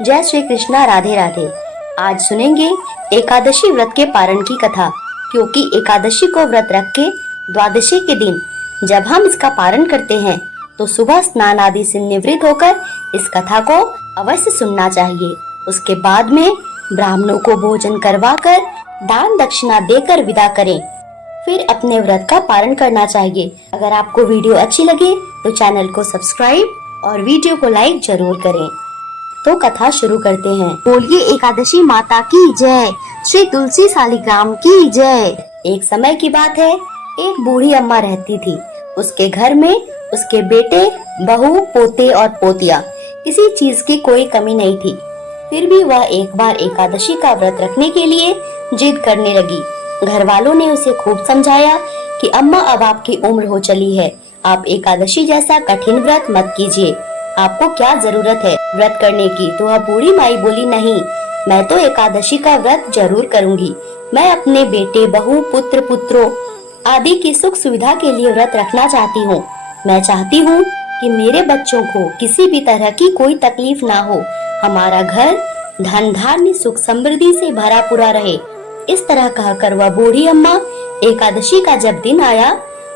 जय श्री कृष्णा, राधे राधे। आज सुनेंगे एकादशी व्रत के पारण की कथा। क्योंकि एकादशी को व्रत रख के द्वादशी के दिन जब हम इसका पारण करते हैं तो सुबह स्नान आदि से निवृत्त होकर इस कथा को अवश्य सुनना चाहिए। उसके बाद में ब्राह्मणों को भोजन करवाकर दान दक्षिणा देकर विदा करें, फिर अपने व्रत का पारण करना चाहिए। अगर आपको वीडियो अच्छी लगे तो चैनल को सब्सक्राइब और वीडियो को लाइक जरूर करें। तो कथा शुरू करते हैं। बोलिए एकादशी माता की जय, श्री तुलसी शालिग्राम की जय। एक समय की बात है, एक बूढ़ी अम्मा रहती थी। उसके घर में उसके बेटे, बहू, पोते और पोतिया, किसी चीज की कोई कमी नहीं थी। फिर भी वह एक बार एकादशी का व्रत रखने के लिए जिद करने लगी। घर वालों ने उसे खूब समझाया कि अम्मा, अब आपकी उम्र हो चली है, आप एकादशी जैसा कठिन व्रत मत कीजिए। आपको क्या जरूरत है व्रत करने की? तो वह बूढ़ी माई बोली, नहीं, मैं तो एकादशी का व्रत जरूर करूंगी। मैं अपने बेटे, बहू, पुत्र, पुत्रों आदि की सुख सुविधा के लिए व्रत रखना चाहती हूँ। मैं चाहती हूँ कि मेरे बच्चों को किसी भी तरह की कोई तकलीफ ना हो, हमारा घर धन धान्य सुख समृद्धि से भरा पूरा रहे। इस तरह कहकर वह बूढ़ी अम्मा एकादशी का जब दिन आया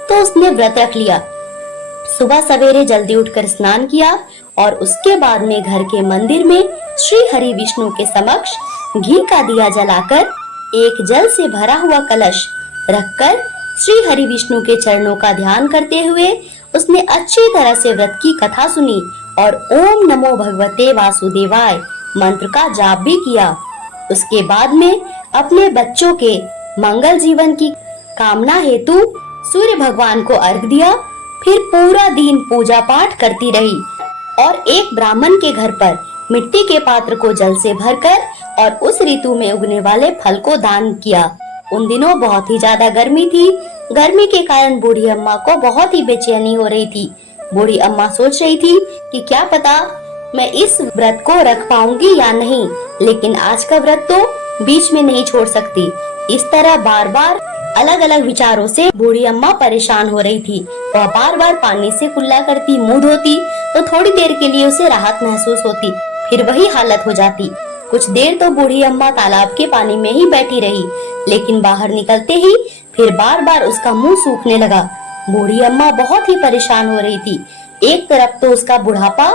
तो उसने व्रत रख लिया। सुबह सवेरे जल्दी उठकर स्नान किया और उसके बाद में घर के मंदिर में श्री हरि विष्णु के समक्ष घी का दिया जलाकर एक जल से भरा हुआ कलश रखकर श्री हरि विष्णु के चरणों का ध्यान करते हुए उसने अच्छी तरह से व्रत की कथा सुनी और ओम नमो भगवते वासुदेवाय मंत्र का जाप भी किया। उसके बाद में अपने बच्चों के मंगल जीवन की कामना हेतु सूर्य भगवान को अर्घ दिया। फिर पूरा दिन पूजा पाठ करती रही और एक ब्राह्मण के घर पर मिट्टी के पात्र को जल से भरकर और उस ऋतु में उगने वाले फल को दान किया। उन दिनों बहुत ही ज्यादा गर्मी थी। गर्मी के कारण बूढ़ी अम्मा को बहुत ही बेचैनी हो रही थी। बूढ़ी अम्मा सोच रही थी कि क्या पता मैं इस व्रत को रख पाऊंगी या नहीं, लेकिन आज का व्रत तो बीच में नहीं छोड़ सकती। इस तरह बार बार अलग अलग विचारों से बूढ़ी अम्मा परेशान हो रही थी। वह बार बार पानी से कुल्ला करती, मुंह धोती तो थोड़ी देर के लिए उसे राहत महसूस होती, फिर वही हालत हो जाती। कुछ देर तो बूढ़ी अम्मा तालाब के पानी में ही बैठी रही, लेकिन बाहर निकलते ही फिर बार बार उसका मुंह सूखने लगा। बूढ़ी अम्मा बहुत ही परेशान हो रही थी। एक तरफ तो उसका बुढ़ापा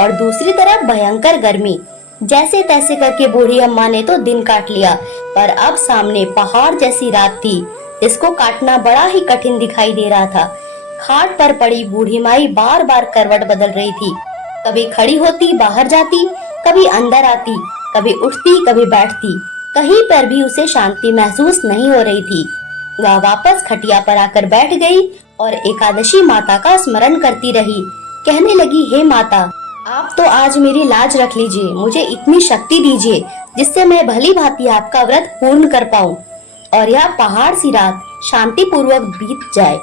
और दूसरी तरफ भयंकर गर्मी। जैसे तैसे करके बूढ़ी अम्मा ने तो दिन काट लिया, पर अब सामने पहाड़ जैसी रात थी, इसको काटना बड़ा ही कठिन दिखाई दे रहा था। खाट पर पड़ी बूढ़ी माई बार बार करवट बदल रही थी। कभी खड़ी होती, बाहर जाती, कभी अंदर आती, कभी उठती, कभी बैठती। कहीं पर भी उसे शांति महसूस नहीं हो रही थी। वह वापस खटिया पर आकर बैठ गई और एकादशी माता का स्मरण करती रही। कहने लगी, हे माता, आप तो आज मेरी लाज रख लीजिए, मुझे इतनी शक्ति दीजिए जिससे मैं भली भांति आपका व्रत पूर्ण कर पाऊं और यह पहाड़ सी रात शांति पूर्वक बीत जाए।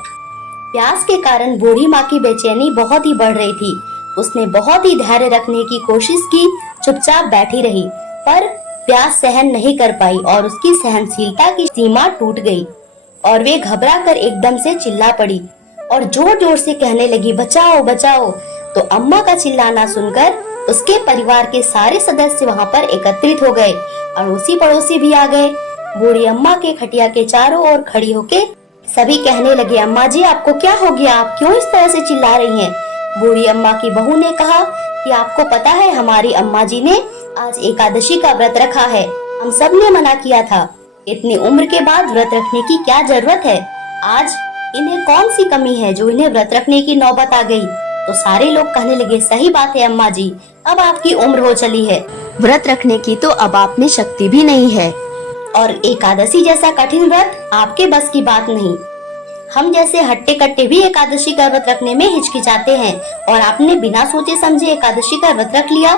प्यास के कारण बूढ़ी माँ की बेचैनी बहुत ही बढ़ रही थी। उसने बहुत ही धैर्य रखने की कोशिश की, चुपचाप बैठी रही, पर प्यास सहन नहीं कर पाई और उसकी सहनशीलता की सीमा टूट गई और वे घबरा कर एकदम से चिल्ला पड़ी और जोर जोर से कहने लगी, बचाओ बचाओ। तो अम्मा का चिल्लाना सुनकर उसके परिवार के सारे सदस्य वहाँ पर एकत्रित हो गए। अड़ोसी पड़ोसी भी आ गए। बूढ़ी अम्मा के खटिया के चारों ओर खड़ी होके सभी कहने लगे, अम्मा जी, आपको क्या हो गया? आप क्यों इस तरह से चिल्ला रही हैं? बूढ़ी अम्मा की बहू ने कहा कि आपको पता है, हमारी अम्मा जी ने आज एकादशी का व्रत रखा है। हम सब ने मना किया था। इतनी उम्र के बाद व्रत रखने की क्या जरूरत है? आज इन्हें कौन सी कमी है जो इन्हें व्रत रखने की नौबत आ गई? तो सारे लोग कहने लगे, सही बात है अम्मा जी, अब आपकी उम्र हो चली है, व्रत रखने की तो अब आप में शक्ति भी नहीं है और एकादशी जैसा कठिन व्रत आपके बस की बात नहीं। हम जैसे हट्टे कट्टे भी एकादशी का व्रत रखने में हिचकिचाते हैं और आपने बिना सोचे समझे एकादशी का व्रत रख लिया।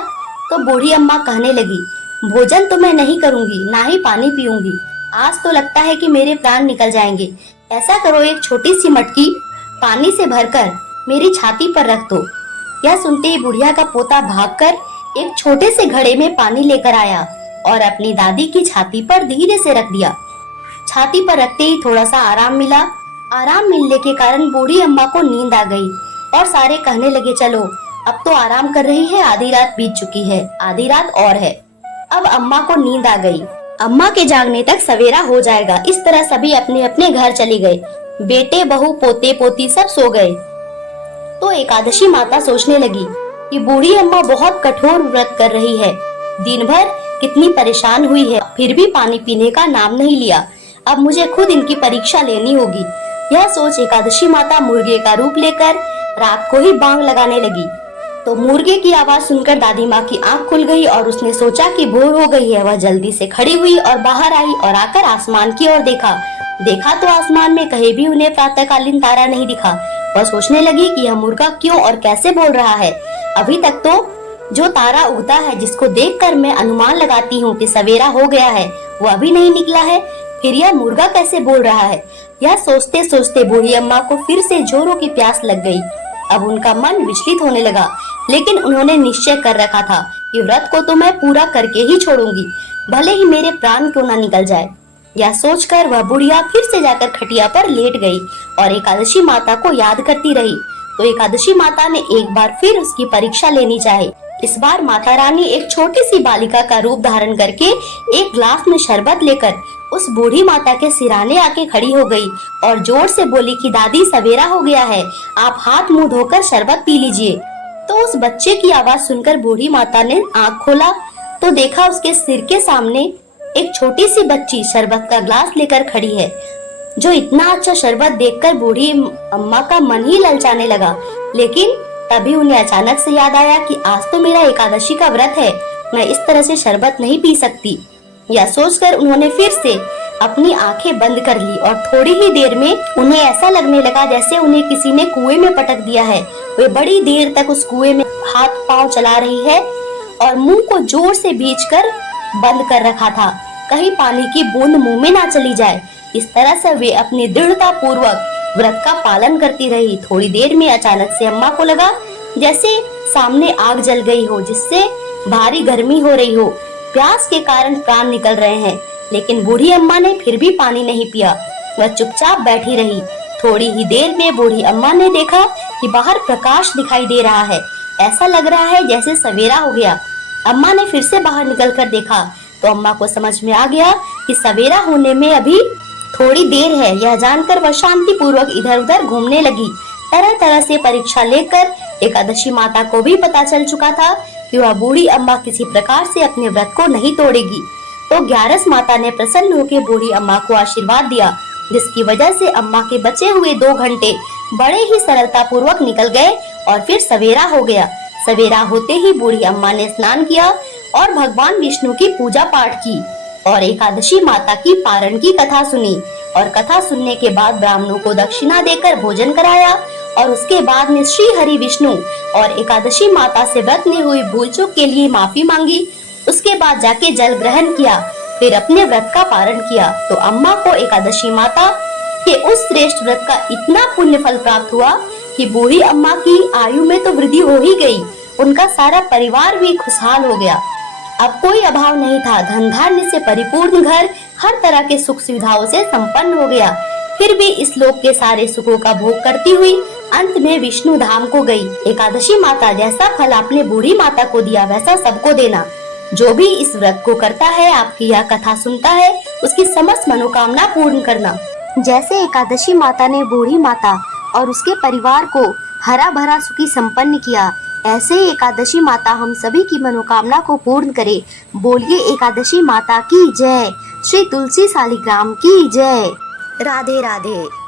तो बूढ़ी अम्मा कहने लगी, भोजन तो मैं नहीं करूंगी, ना ही पानी पीऊंगी। आज तो लगता है कि मेरे प्राण निकल जाएंगे। ऐसा करो, एक छोटी सी मटकी पानी से भरकर मेरी छाती पर रख दो। यह सुनते ही बुढ़िया का पोता भागकर एक छोटे से घड़े में पानी लेकर आया और अपनी दादी की छाती पर धीरे से रख दिया। छाती पर रखते ही थोड़ा सा आराम मिला। आराम मिलने के कारण बूढ़ी अम्मा को नींद आ गई और सारे कहने लगे, चलो अब तो आराम कर रही है, आधी रात बीत चुकी है, आधी रात और है। अब अम्मा को नींद आ गई। अम्मा के जागने तक सवेरा हो जाएगा। इस तरह सभी अपने अपने घर चले गए। बेटे, बहू, पोते, पोती सब सो गए। तो एकादशी माता सोचने लगी कि बूढ़ी अम्मा बहुत कठोर व्रत कर रही है, दिन भर कितनी परेशान हुई है, फिर भी पानी पीने का नाम नहीं लिया। अब मुझे खुद इनकी परीक्षा लेनी होगी। यह सोच एकादशी माता मुर्गे का रूप लेकर रात को ही बांग लगाने लगी। तो मुर्गे की आवाज सुनकर दादी माँ की आंख खुल गई और उसने सोचा कि भोर हो गई है। वह जल्दी से खड़ी हुई और बाहर आई और आकर आसमान की ओर देखा तो आसमान में कहीं भी उन्हें प्रातःकालीन तारा नहीं दिखा। वह सोचने लगी कि यह मुर्गा क्यों और कैसे बोल रहा है। अभी तक तो जो तारा उगता है, जिसको देखकर मैं अनुमान लगाती हूँ कि सवेरा हो गया है, वो अभी नहीं निकला है, फिर यह मुर्गा कैसे बोल रहा है। यह सोचते सोचते बूढ़ी अम्मा को फिर से जोरों की प्यास लग गई। अब उनका मन विचलित होने लगा, लेकिन उन्होंने निश्चय कर रखा था कि व्रत को तो मैं पूरा करके ही छोड़ूंगी, भले ही मेरे प्राण क्यों ना निकल जाए। यह सोचकर वह बुढ़िया फिर से जाकर खटिया पर लेट गई और एकादशी माता को याद करती रही। तो एकादशी माता ने एक बार फिर उसकी परीक्षा लेनी चाही। इस बार माता रानी एक छोटी सी बालिका का रूप धारण करके एक ग्लास में शरबत लेकर उस बूढ़ी माता के सिराने आके खड़ी हो गई और जोर से बोली कि दादी, सवेरा हो गया है, आप हाथ मुंह धोकर शरबत पी लीजिए। तो उस बच्चे की आवाज सुनकर बूढ़ी माता ने आँख खोला तो देखा उसके सिर के सामने एक छोटी सी बच्ची शरबत का ग्लास लेकर खड़ी है। जो इतना अच्छा शरबत देखकर बूढ़ी अम्मा का मन ही ललचाने लगा। लेकिन तभी उन्हें अचानक से याद आया कि आज तो मेरा एकादशी का व्रत है, मैं इस तरह से शरबत नहीं पी सकती। यह सोचकर उन्होंने फिर से अपनी आंखें बंद कर ली और थोड़ी ही देर में उन्हें ऐसा लगने लगा जैसे उन्हें किसी ने कुएं में पटक दिया है। वे बड़ी देर तक उस कुएं में हाथ पांव चला रही है और मुंह को जोर से भींचकर बंद कर रखा था, कहीं पानी की बूंद मुंह में ना चली जाए। इस तरह से वे अपनी दृढ़ता पूर्वक व्रत का पालन करती रही। थोड़ी देर में अचानक से अम्मा को लगा जैसे सामने आग जल गई हो, जिससे भारी गर्मी हो रही हो, प्यास के कारण प्राण निकल रहे हैं। लेकिन बूढ़ी अम्मा ने फिर भी पानी नहीं पिया, वह चुपचाप बैठी रही। थोड़ी ही देर में बूढ़ी अम्मा ने देखा कि बाहर प्रकाश दिखाई दे रहा है, ऐसा लग रहा है जैसे सवेरा हो गया। अम्मा ने फिर से बाहर निकलकर देखा तो अम्मा को समझ में आ गया कि सवेरा होने में अभी थोड़ी देर है। यह जानकर वह शांति पूर्वक इधर उधर घूमने लगी। तरह तरह से परीक्षा लेकर एकादशी माता को भी पता चल चुका था कि वह बूढ़ी अम्मा किसी प्रकार से अपने व्रत को नहीं तोड़ेगी। तो ग्यारस माता ने प्रसन्न होकर बूढ़ी अम्मा को आशीर्वाद दिया, जिसकी वजह से अम्मा के बचे हुए 2 घंटे बड़े ही सरलता पूर्वक निकल गए और फिर सवेरा हो गया। सवेरा होते ही बूढ़ी अम्मा ने स्नान किया और भगवान विष्णु की पूजा पाठ की और एकादशी माता की पारण की कथा सुनी और कथा सुनने के बाद ब्राह्मणों को दक्षिणा देकर भोजन कराया और उसके बाद में श्री हरि विष्णु और एकादशी माता से व्रत में हुई भूल चूक के लिए माफी मांगी। उसके बाद जाके जल ग्रहण किया, फिर अपने व्रत का पारण किया। तो अम्मा को एकादशी माता के उस श्रेष्ठ व्रत का इतना पुण्य फल प्राप्त हुआ कि बूढ़ी अम्मा की आयु में तो वृद्धि हो ही गई, उनका सारा परिवार भी खुशहाल हो गया। अब कोई अभाव नहीं था, धन धान्य से परिपूर्ण घर हर तरह के सुख सुविधाओं से संपन्न हो गया। फिर भी इस लोक के सारे सुखों का भोग करती हुई अंत में विष्णु धाम को गई। एकादशी माता जैसा फल आपने बूढ़ी माता को दिया वैसा सबको देना। जो भी इस व्रत को करता है, आपकी यह कथा सुनता है, उसकी समस्त मनोकामना पूर्ण करना। जैसे एकादशी माता ने बूढ़ी माता और उसके परिवार को हरा भरा सुखी संपन्न किया, ऐसे ही एकादशी माता हम सभी की मनोकामना को पूर्ण करे। बोलिए एकादशी माता की जय। श्री तुलसी शालिग्राम की जय। राधे राधे।